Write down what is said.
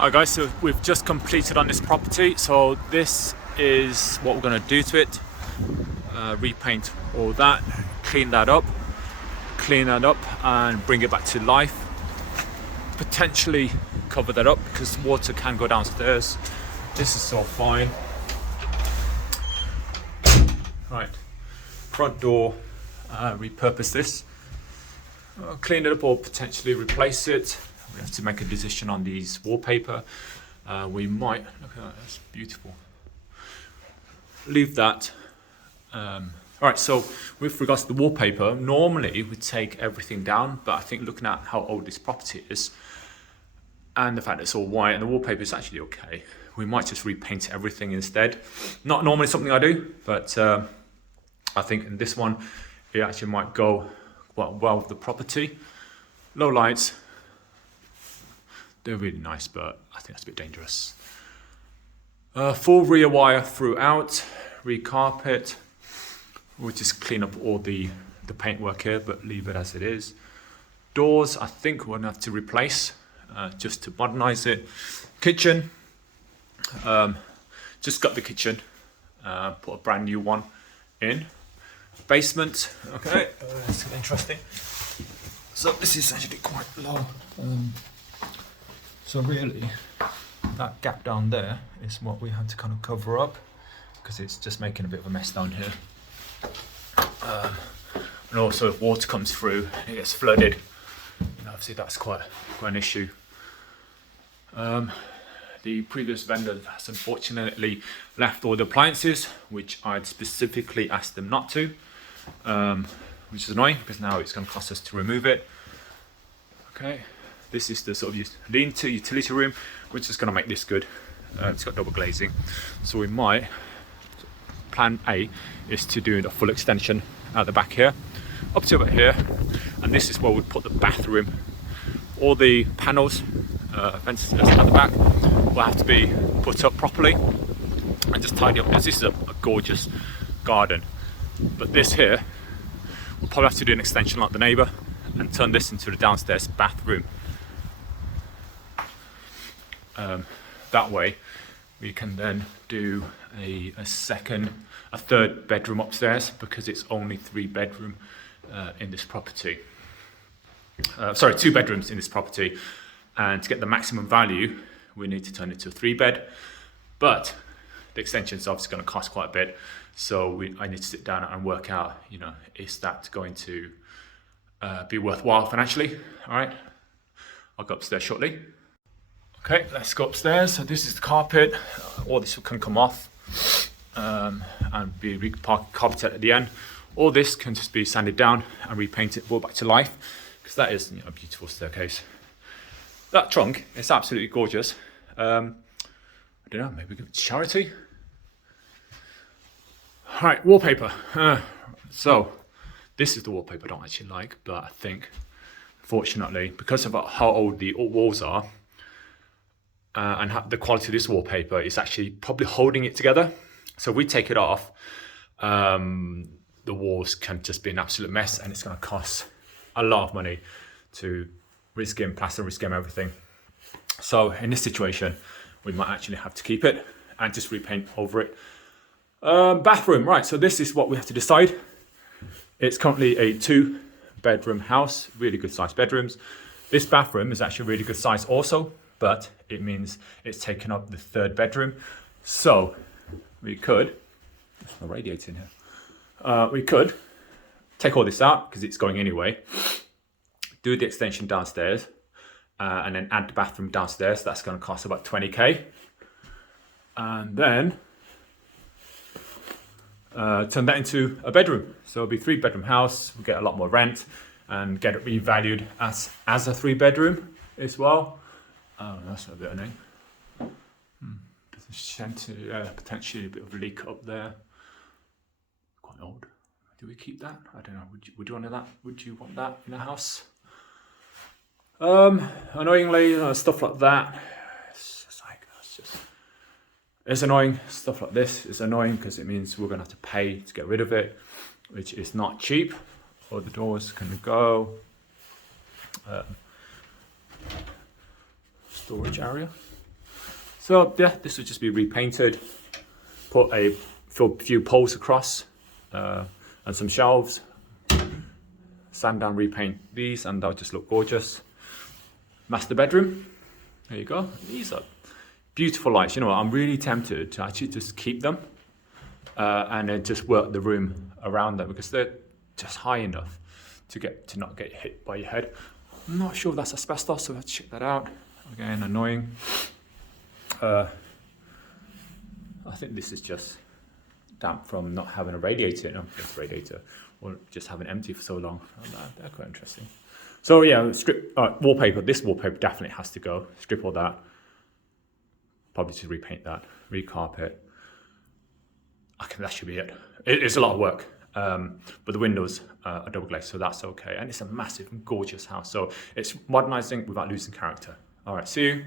Alright guys, so we've just completed on this property, so this is what we're going to do to it. Repaint all that, clean that up and bring it back to life. Potentially cover that up because water can go downstairs. This is all fine. Right, front door, repurpose this. Clean it up or potentially replace it. We have to make a decision on these wallpaper. We might, look at that, that's beautiful. Leave that. All right, so with regards to the wallpaper, normally we take everything down, but I think looking at how old this property is and the fact that it's all white and the wallpaper is actually okay, we might just repaint everything instead. Not normally something I do, but I think in this one, it actually might go quite well with the property. Low lights, they're really nice, but I think that's a bit dangerous. Full rear wire throughout, recarpet. We'll just clean up all the paintwork here, but leave it as it is. Doors, I think we're gonna have to replace, just to modernize it. Kitchen, just got the kitchen, put a brand new one in. Basement, okay, it's interesting. So this is actually quite low. So really, that gap down there is what we had to kind of cover up because it's just making a bit of a mess down here. And also if water comes through, it gets flooded. And obviously that's quite an issue. The previous vendor has unfortunately left all the appliances, which I'd specifically asked them not to, which is annoying because now it's going to cost us to remove it. Okay. This is the sort of lean-to utility room, which is going to make this good. It's got double glazing, so we might. Plan A is to do a full extension out the back here, up to about here, and this is where we'd put the bathroom. All the panels, fences at the back, will have to be put up properly and just tidy up. Because this is a gorgeous garden, but this here, we'll probably have to do an extension like the neighbour and turn this into the downstairs bathroom. That way we can then do a third bedroom upstairs because it's only 3 bedroom in this property. Sorry, 2 bedrooms in this property, and to get the maximum value we need to turn it to a 3-bed, but the extension is obviously going to cost quite a bit, so I need to sit down and work out, you know, is that going to be worthwhile financially. All right, I'll go upstairs shortly. Okay, let's go upstairs. So this is the carpet. All this can come off and be recarpeted at the end. All this can just be sanded down and repainted, brought back to life, because that is, you know, a beautiful staircase. That trunk is absolutely gorgeous. I don't know, maybe give it to charity. All right, wallpaper. So this is the wallpaper I don't actually like, but I think, fortunately, because of how old the walls are, and the quality of this wallpaper is actually probably holding it together. So if we take it off, the walls can just be an absolute mess, and it's going to cost a lot of money to reskim plaster, reskim everything. So in this situation, we might actually have to keep it and just repaint over it. Bathroom, right, so this is what we have to decide. It's currently a 2-bedroom house, really good sized bedrooms. This bathroom is actually really good size also, but it means it's taken up the 3rd bedroom. So we could, there's no radiator in here. We could take all this out because it's going anyway, do the extension downstairs, and then add the bathroom downstairs. That's going to cost about 20k. And then turn that into a bedroom. So it'll be a 3-bedroom house. We'll get a lot more rent and get it revalued as a 3-bedroom as well. Oh, that's a bit annoying. Potentially a bit of a leak up there. Quite old. Do we keep that? I don't know. Would you want that? Would you want that in a house? Annoyingly, stuff like that. It's annoying. Stuff like this is annoying because it means we're gonna have to pay to get rid of it, which is not cheap. All the doors can go. Storage area. So yeah, this will just be repainted, put a few poles across and some shelves, sand down, repaint these, and they'll just look gorgeous. Master bedroom, there you go. These are beautiful lights. You know what, I'm really tempted to actually just keep them and then just work the room around them, because they're just high enough to not get hit by your head. I'm not sure if that's asbestos, so let's check that out. Again, annoying. I think this is just damp from not having a radiator, or just having it empty for so long. They're quite interesting. So yeah, strip wallpaper. This wallpaper definitely has to go. Strip all that. Probably just repaint that, recarpet. That should be it. It's a lot of work, but the windows are double glazed, so that's okay. And it's a massive and gorgeous house. So it's modernizing without losing character. All right, see you.